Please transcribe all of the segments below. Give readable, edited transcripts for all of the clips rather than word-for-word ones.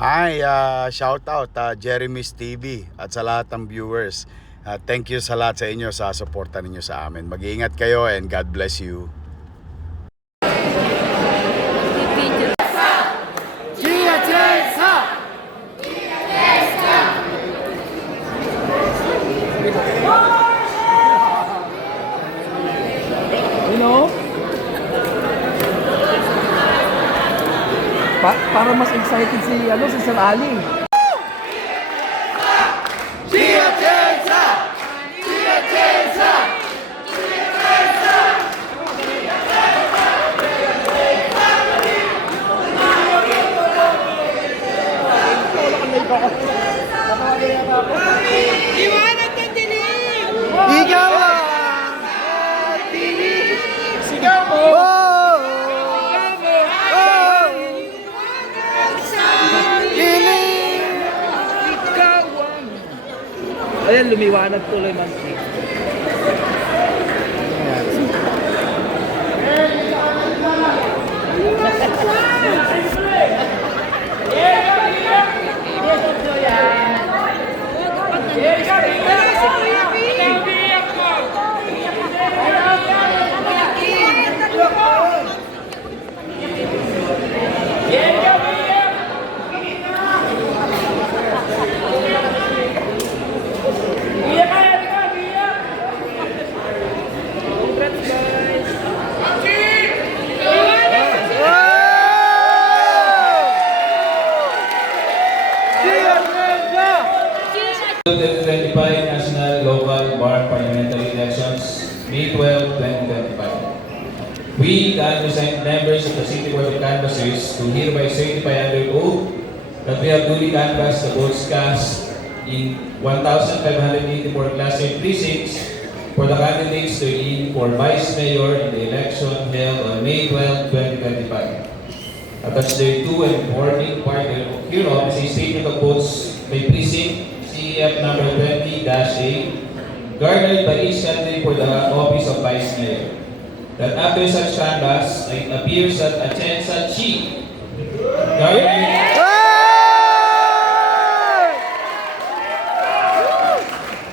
Hi, shout out Jeremy's TV at sa lahat ng viewers. Thank you sa lahat sa inyo sa suporta ninyo sa amin. Mag-iingat kayo and God bless you. Para mas excited si Sir Ali. Iwanag ng dilim! Ikaw ang sigaw mo! Ayan, lumiwanag tuloy man. National Local Bar Parliamentary Elections, May 12, 2025. We, the undersigned members of the City Board of Canvassers, do hereby certify under oath that we have duly canvassed the votes cast in 1,584 clustered precincts for the candidates to in for Vice Mayor in the election held on May 12, 2025. Attached thereto and forming part hereof is a statement of votes by precinct CEF number 20-8, garnered by each candidate for the office of Vice Mayor. That after such canvass, it appears that Atienza Chi garnered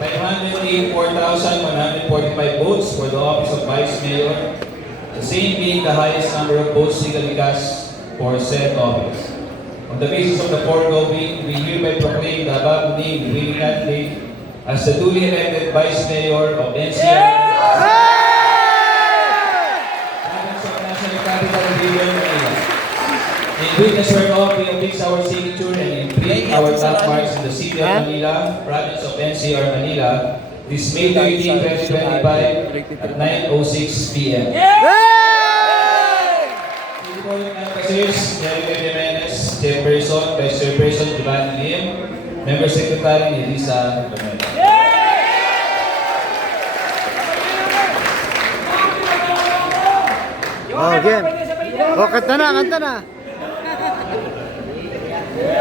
584,145 votes for the office of Vice Mayor, the same being the highest number of votes legally cast for said office. On the basis of the foregoing, we hereby proclaim the above named winning candidate as the duly elected Vice Mayor of NCR, Province of National Capital Region, Manila. In witness whereof, we affix our signature and imprint our landmarks in the City of Manila, Province of NCR, Manila, this May 13, 2025 at 9:06 p.m. Jeremy Jimenez, Chairperson, Vice Chairperson Giovanni Lim, Member Secretary Elisa Lomela. Oh, again. Oh, kanta na, kanta na.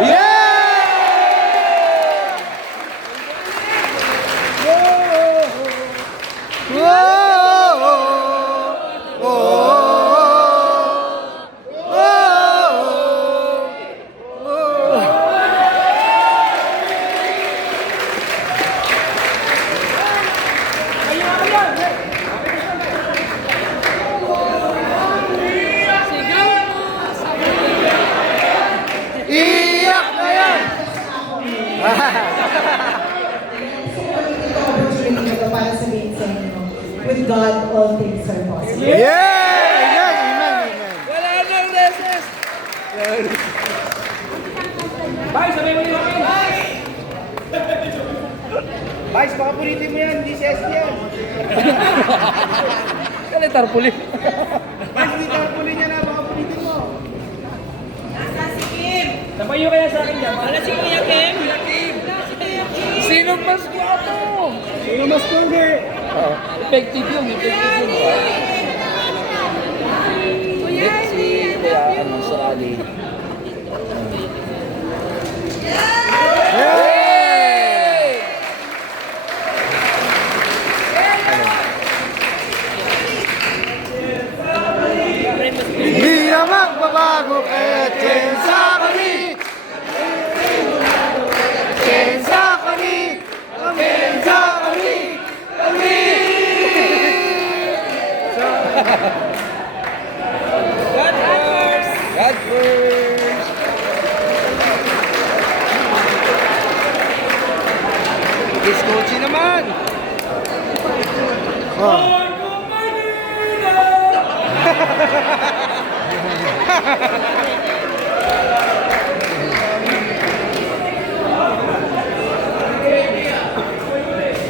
Yeah! With God, all things are possible. Yeah! Amen, amen, amen. Wala nang resist! Vice, sabi mo yung akin! Vice, baka pulitin mo yan, hindi si SD yan. Kaya tarpulin. Vice, hindi tarpulin niya na, baka pulitin mo. Nasaan si Kim? Sabay nyo kaya sa akin dyan. Wala si Kuya Kim? Kuya Kim! Sinong mas guwapo? Sinong mas pogi? Effective yun, effective yun. Let's see, kaya Sir Ali. Hindi na magbabago kaya Atienza kami. Miss Coachy naman.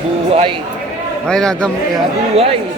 Buhay. Ay, nadam, yan. Buhay.